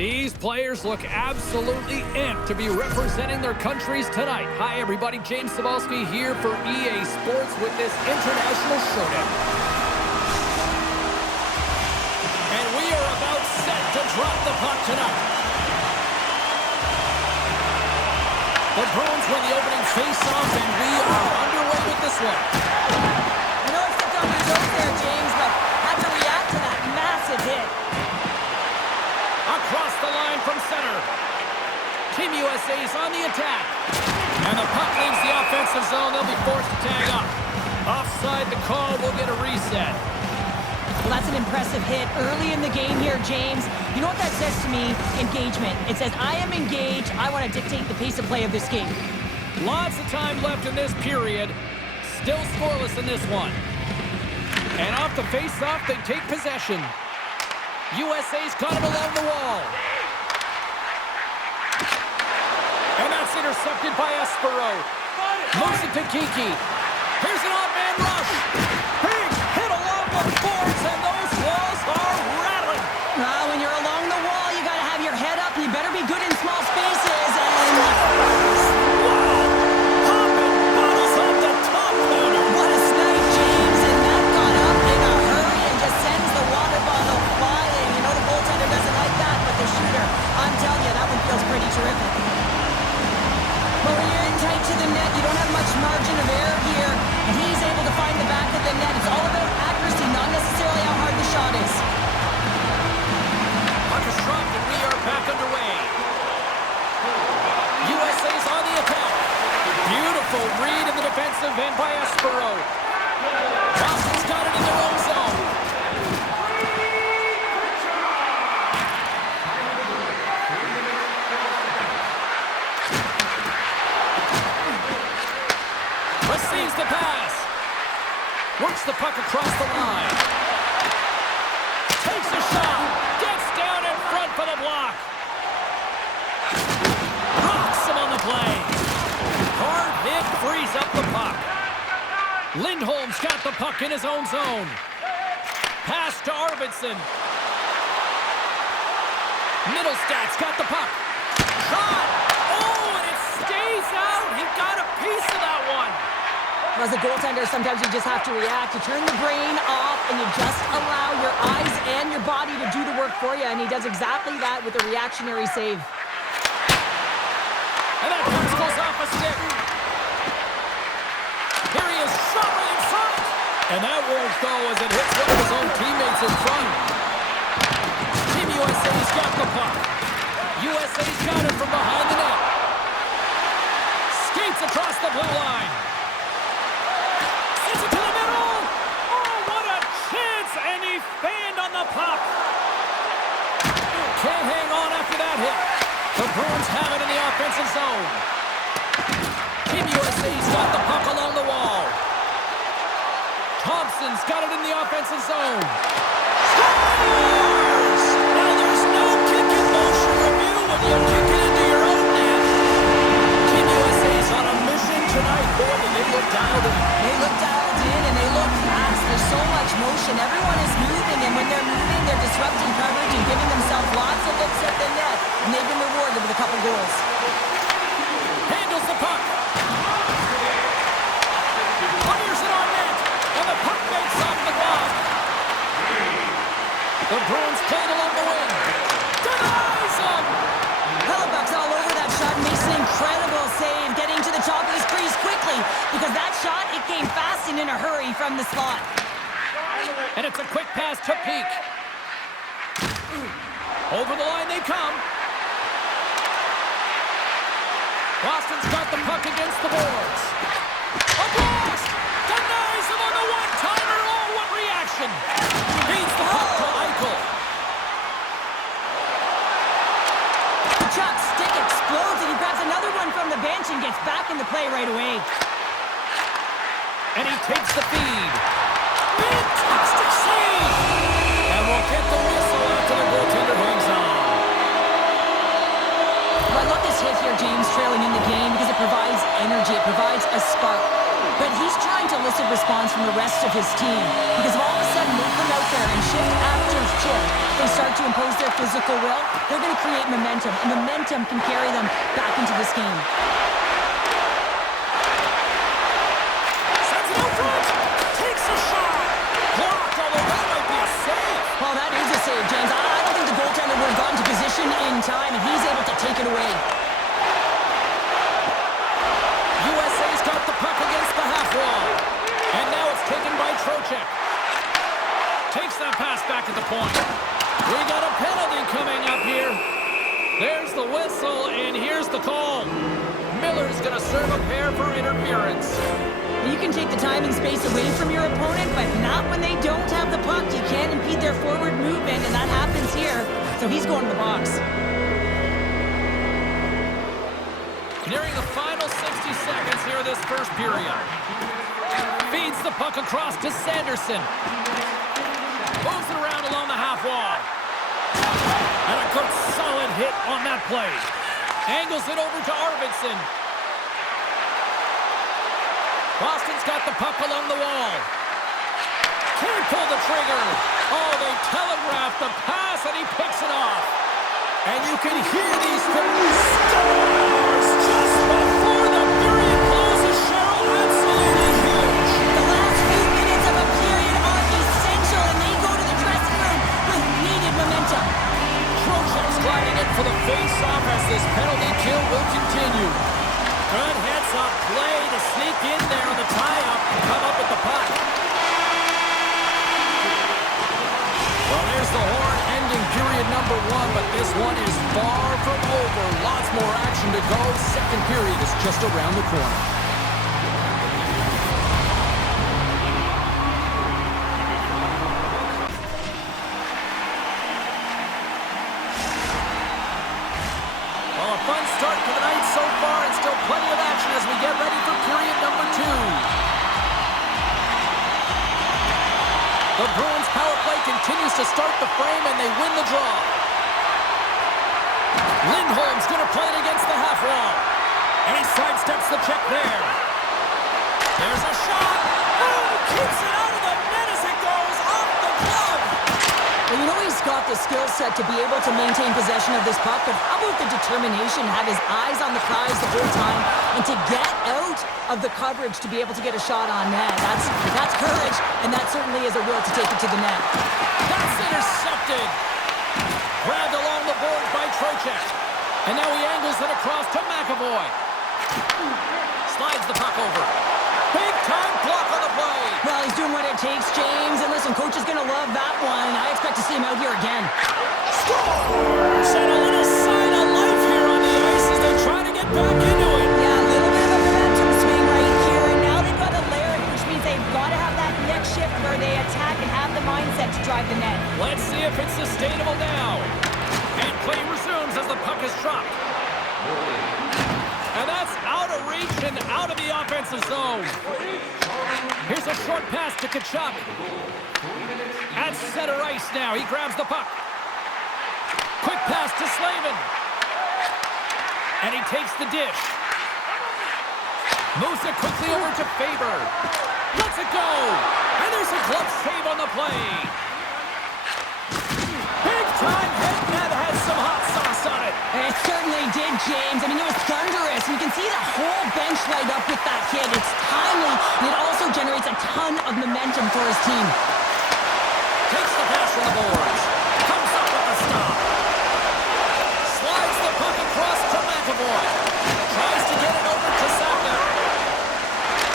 These players look absolutely amped to be representing their countries tonight. Hi, everybody. James Cebulski here for EA Sports with this international showdown. And we are about set to drop the puck tonight. The Bruins win the opening face-off, and we are underway with this one. You know, it's on your toes there, James, but had to react to that massive hit. Across the line from center. Team USA's on the attack. And the puck leaves the offensive zone. They'll be forced to tag up. Offside the call. We'll get a reset. Well, that's an impressive hit early in the game here, James. You know what that says to me? Engagement. It says, I am engaged. I want to dictate the pace of play of this game. Lots of time left in this period. Still scoreless in this one. And off the face-off, they take possession. USA's caught him along the wall. And that's intercepted by Espero. Moves it to Kiki. Here's an odd-man rush. Big hit along the boards, and those walls are rattling. When you're along the wall, you got to have your head up. You better be good in small spaces. And Popping bottles off the top corner. what a snipe, James. And that got up in a hurry and just sends the water bottle flying. You know the goaltender doesn't like that, but the shooter, I'm telling you, that one feels pretty terrific. But when you're in tight to the net, you don't have much margin of error here, and he's able to find the back of the net. It's all about accuracy, not necessarily how hard the shot is. Puck is dropped, and we are back underway. USA's on the attack. Beautiful read in the defensive end by Espero. Boston's got it in their own zone. Receives the pass. Works the puck across the line. Takes a shot. Gets down in front for the block. Rocks him on the play. Hard hit frees up the puck. Lindholm's got the puck in his own zone. Pass to Arvidsson. Middlestad's got the puck. Shot. Oh, and it stays out. He got a piece of that one. As a goaltender, sometimes you just have to react. You turn the brain off, and you just allow your eyes and your body to do the work for you, and he does exactly that with a reactionary save. And that puck goes off a stick. Here he is, shot right in front. And that won't go as it hits one of his own teammates in front. Team USA's got the puck. USA's got it from behind the net. Skates across the blue line. Sends it to the middle. Oh, what a chance. And he fanned on the puck. Can't hang on after that hit. The Bruins have it in the offensive zone. Team USA's got the puck along the wall. Thompson's got it in the offensive zone. Scores! Now there's no kick in motion review when you kick it into your own net. Team USA's on a mission tonight, boy, and they look dialed in. They look dialed in, and they look fast. There's so much motion. Everyone is moving, and when they're moving, they're disrupting coverage and giving themselves lots of looks at the net, and they've been rewarded with a couple goals. Handles the puck. Fires it on net, and the puck makes off the glove. The Bruins played along the wing. Denies him! Hellebuck's all over that shot, and makes an incredible save, getting to the top of his crease quickly, because that shot, it came fast and in a hurry from the slot. And it's a quick pass to Peak. Over the line they come. Boston's got the puck against the boards. A blast! Denies him on the one-timer. Oh, what reaction! Beats the puck to Eichel. Chuck's stick explodes, and he grabs another one from the bench and gets back into play right away. And he takes the feed. Fantastic save! And we'll get the whistle after the goaltender hangs on. Well, I love this hit here, James, trailing in the game, because it provides energy. It provides a spark. but he's trying to elicit response from the rest of his team. Because if all of a sudden they come out there and shift after shift, they start to impose their physical will, they're going to create momentum, and momentum can carry them back into this game. Sends it out front. Takes a shot. Blocked, although that might be a save. Well, that is a save, James. I don't think the goaltender would have gotten to position in time, and he's able to take it away. USA's got the puck against the half wall. And now it's taken by Trocheck. Takes that pass back at the point. We got a penalty coming up here. There's the whistle, and here's the call. Miller's going to serve a pair for interference. You can take the time and space away from your opponent, but not when they don't have the puck. You can't impede their forward movement, and that happens here. So he's going to the box. Nearing the final 60 seconds here of this first period. Feeds the puck across to Sanderson. Moves it around along the half wall. And a good solid hit on that play. Angles it over to Arvidsson. Boston's got the puck along the wall. Can't pull the trigger. Oh, they telegraphed the pass, and he picks it off. And you can hear these stars just before the period closes, Cheryl. Absolutely huge. The last few minutes of a period are essential, and they go to the dressing room with needed momentum. Trocheck's gliding in for the face-off as this penalty kill will continue. Good heads-up play to sneak in there on the tie-up and come up with the puck. Well, there's the horn ending period number 1, but this one is far from over. Lots more action to go. Second period is just around the corner. Well, a fun start to the night so far, and still plenty of action as we get ready for period number 2. The Bruins power play continues to start the frame, and they win the draw. Lindholm's going to play it against the half wall. And he sidesteps the check there. There's a shot. Oh, he keeps it out of the net as it goes off the glove. Well, you know he's got the skill set to be able to maintain possession of this puck, but how about the determination, have his eyes on the prize the whole time, and to get out of the coverage to be able to get a shot on net. That's courage, and that certainly is a will to take it to the net. That's intercepted. Grabbed along the boards by Trocheck. And now he angles it across to McAvoy. Slides the puck over. Big time block on the play. Well, he's doing what it takes, James. And listen, coach is going to love that one. I expect to see him out here again. Scores! And a little sign of life here on the ice as they try to get back into it. Yeah, a little bit of a momentum swing right here. And now they've got a layer, which means they've got to have that next shift where they attack and have the mindset to drive the net. Let's see if it's sustainable now. And play resumes as the puck is dropped. And that's out of reach and out of the offensive zone. Here's a short pass to Tkachuk. At center ice now. He grabs the puck. Quick pass to Slavin. And he takes the dish. Moves it quickly over to Faber. Lets it go. And there's a glove save on the play. Big time hit that had some hot sauce on it. It certainly did, James. I mean, it was thunderous. You can see the whole bench light up with that hit. It's timely, and it also generates a ton of momentum for his team. Takes the pass from the boards. Comes up with the stop. Slides the puck across to McAvoy. Tries to get it over to Saka.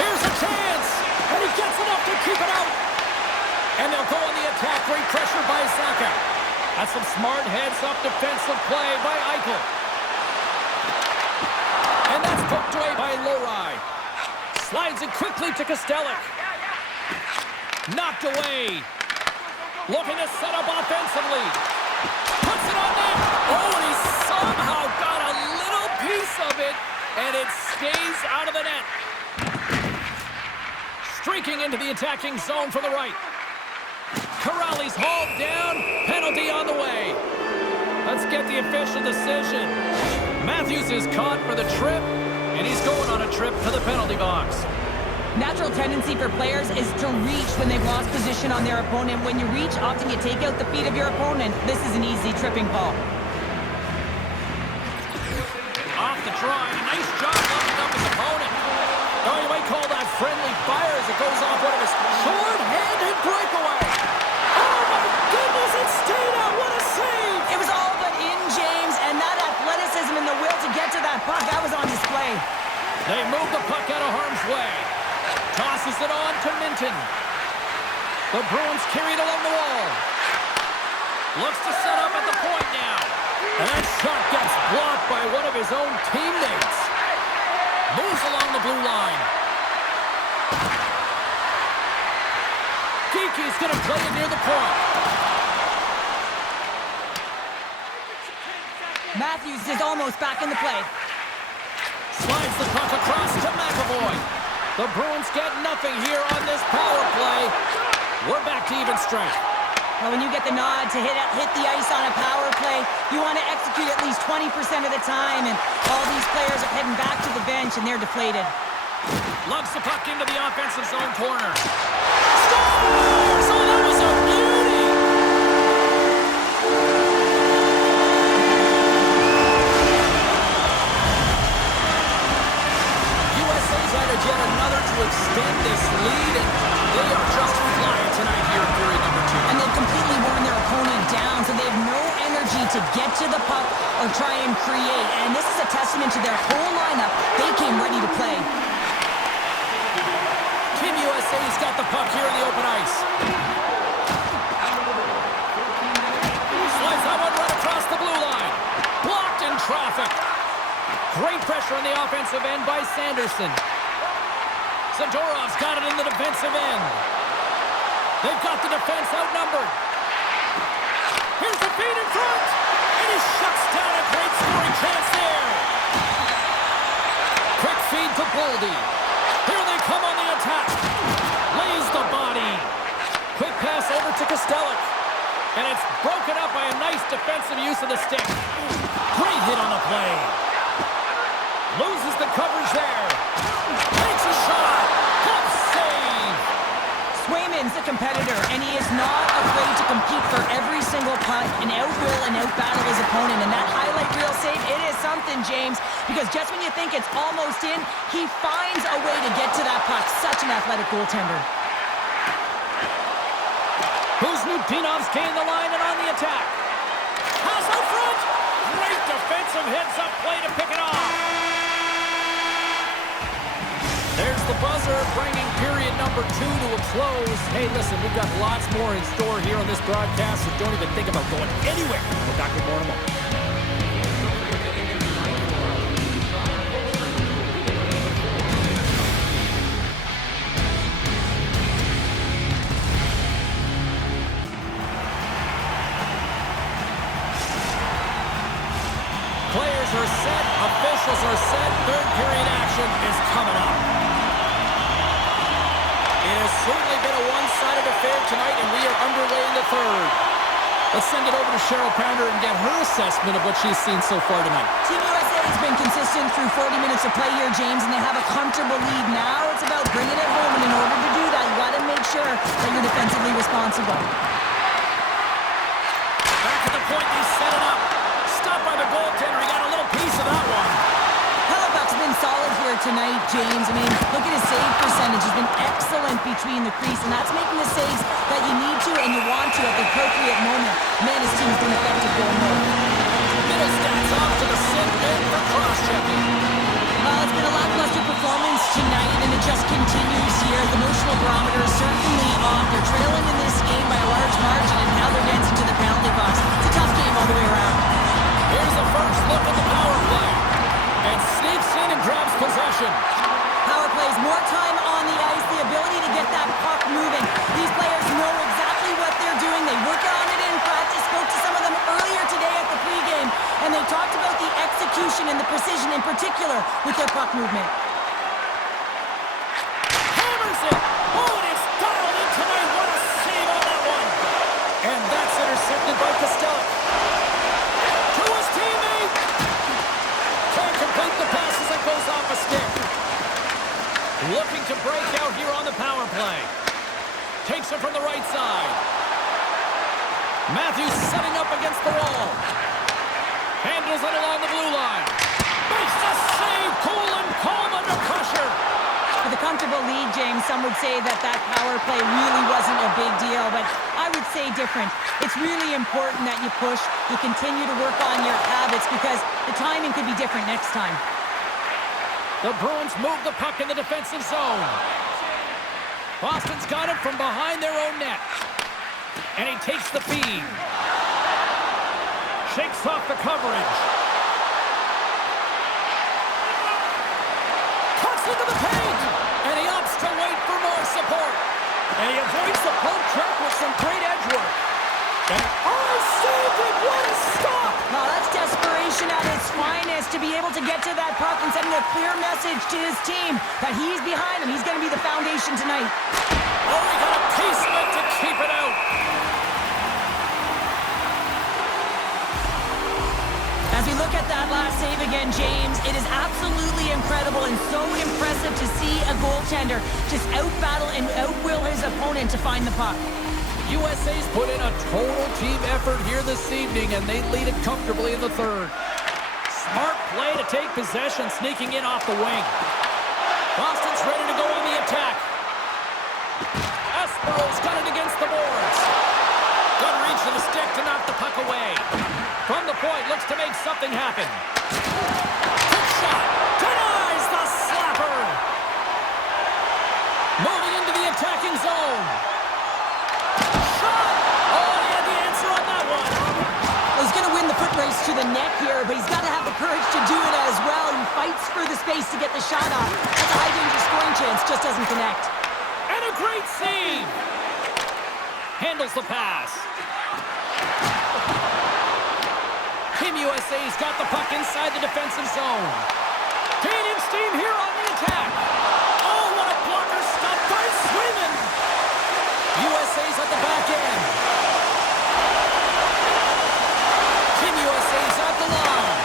Here's a chance. And he gets enough to keep it out. And they'll go on the attack. Great pressure by Saka. That's some smart heads-up defensive play by Eichel. And that's poked away by Lohrei. Slides it quickly to Kostelic. Knocked away. Looking to set up offensively. Puts it on net. Oh, and he somehow got a little piece of it, and it stays out of the net. Streaking into the attacking zone for the right. Corrali's hauled down. Penalty on the way. Let's get the official decision. Matthews is caught for the trip, and he's going on a trip to the penalty box. Natural tendency for players is to reach when they've lost position on their opponent. When you reach, often you take out the feet of your opponent. This is an easy tripping ball. Off the try. Nice job locking up his opponent. Oh, you might call that friendly fire as it goes off one of his short-handed breakaway. Oh, my goodness, it stayed out. What a save. It was all but in, James, and that athleticism and the will to get to that puck, that was on display. They move the puck out of harm's way. Tosses it on to Minton. The Bruins carry it along the wall. Looks to set up at the point now. And that shot gets blocked by one of his own teammates. Moves along the blue line. Geeky's going to play it near the point. Matthews is almost back in the play. Slides the puck across to McAvoy. The Bruins get nothing here on this power play. We're back to even strength. Well, when you get the nod to hit the ice on a power play, you want to execute at least 20% of the time, and all these players are heading back to the bench, and they're deflated. Lugs the puck into the offensive zone corner. Scores! Oh, that was a beauty! USA's added yet another to extend this lead, and they are just flying tonight here in period number 2. And they've completely worn their opponent down, so they have no energy to get to the puck or try and create. And this is a testament to their whole lineup. They came ready to play. Team USA's got the puck here in the open ice. Slides that one right across the blue line. Blocked in traffic. Great pressure on the offensive end by Sanderson. Zadorov's got it in the defensive end. They've got the defense outnumbered. Here's the feed in front. And he shuts down a great scoring chance there. Quick feed to Boldy. Here they come on the attack. Lays the body. Quick pass over to Kostelic. And it's broken up by a nice defensive use of the stick. Great hit on the play. Loses the coverage there. Takes a shot. Good save. Swayman's a competitor, and he is not afraid to compete for every single puck and out-will and out-battle his opponent. And that highlight reel save, it is something, James, because just when you think it's almost in, he finds a way to get to that puck. Such an athletic goaltender. Kuznipinov's gained the line and on the attack. Pass out front. Great defensive heads-up play to pick it off. There's the buzzer, bringing period number 2 to a close. Hey, listen, we've got lots more in store here on this broadcast, so don't even think about going anywhere. We're back with more in a moment. Players are set, officials are set, third period action is coming up. It has certainly been a one-sided affair tonight, and we are underway in the third. Let's send it over to Cheryl Pounder and get her assessment of what she's seen so far tonight. Team USA has been consistent through 40 minutes of play here, James, and they have a comfortable lead. Now it's about bringing it home, and in order to do that, you got to make sure that you're defensively responsible. Back at the point, they set it up. Stopped by the goaltender. He got a little piece of that one. Hellebuck's been solid here tonight, James. I mean, look at his save percentage. He's been excellent between the crease, and that's making the saves that you need to and you want to at the appropriate moment. Man, his team's been effective going there. Middle stats off to the sin bin for cross-checking. It's been a lackluster performance tonight, and it just continues here. The emotional barometer is certainly off. They're trailing in this game by a large margin, and now they're dancing to the penalty box. It's a tough game all the way around. Here's the first look at the power play. And sneaks in and grabs possession. Power plays, more time on the ice, the ability to get that puck moving. These players know exactly what they're doing. They work on it in practice. Spoke to some of them earlier today at the pregame, and they talked about the execution and the precision in particular with their puck movement. Hammers it. Oh, and it's dialed in tonight. What a save on that one. And that's intercepted by Kostelic. To his teammate. Can't complete the pass as it goes off a stick. Looking to break out play. Takes it from the right side. Matthews setting up against the wall. Handles it along the blue line. Makes the save. Cool and calm under pressure. With a comfortable lead, James, some would say that power play really wasn't a big deal, but I would say different. It's really important that you push, you continue to work on your habits because the timing could be different next time. The Bruins move the puck in the defensive zone. Boston's got it from behind their own net. And he takes the feed. Shakes off the coverage. Cuts into the paint. And he opts to wait for more support. And he avoids the poke check with some great edge work. And saved it! What a stop! Well, that's desperation at its finest to be able to get to that puck and sending a clear message to his team that he's behind him. He's going to be the foundation tonight. Oh, he got a piece of it to keep it out. As we look at that last save again, James, it is absolutely incredible and so impressive to see a goaltender just out-battle and out-will his opponent to find the puck. USA's put in a total team effort here this evening, and they lead it comfortably in the third. Smart play to take possession, sneaking in off the wing. Boston's ready to go on the attack. Espero's got it against the boards. Good reach to the stick to knock the puck away. From the point, looks to make something happen. Quick shot. Denies the slapper. Moving into the attacking zone. Shot. Oh, he had the answer on that one. Well, he's going to win the foot race to the net here, but he's got to have the courage to do it as well. He fights for the space to get the shot off. That's a high-danger scoring chance, just doesn't connect. And a great save. Handles the pass. Team USA's got the puck inside the defensive zone. Gaining steam here on the attack. Oh, what a blocker stop by Swayman. USA's at the back end. Team USA's at the line.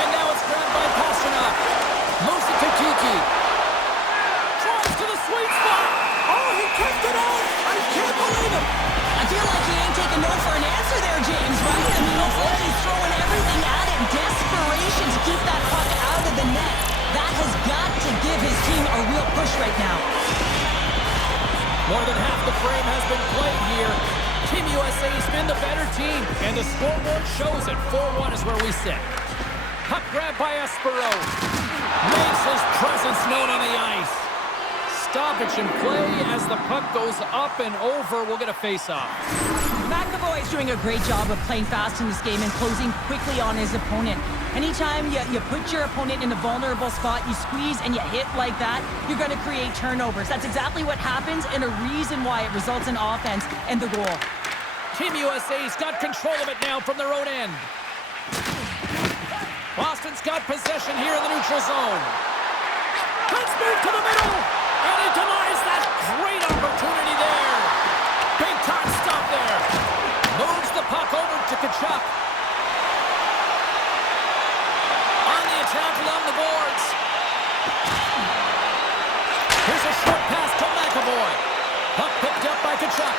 And now it's grabbed by Pasternak. Moves it to Kiki. Drives to the sweet spot. Oh, he kept it out! I can't believe it! I feel like he ain't taking no for an answer there, James, right? I mean, he's throwing everything at it. Desperation to keep that puck out of the net. That has got to give his team a real push right now. More than half the frame has been played here. Team USA's been the better team, and the scoreboard shows it. 4-1 is where we sit. Puck grab by Espero. Makes his presence known on the ice. Stoppage in play as the puck goes up and over. We'll get a face-off. McAvoy's doing a great job of playing fast in this game and closing quickly on his opponent. Anytime you put your opponent in a vulnerable spot, you squeeze and you hit like that, you're going to create turnovers. That's exactly what happens and a reason why it results in offense and the goal. Team USA's got control of it now from their own end. Boston's got possession here in the neutral zone. Let's move to the middle. And he denies that great opportunity there. Big time stop there. Moves the puck over to Tkachuk. On the attack along the boards. Here's a short pass to McAvoy. Puck picked up by Tkachuk.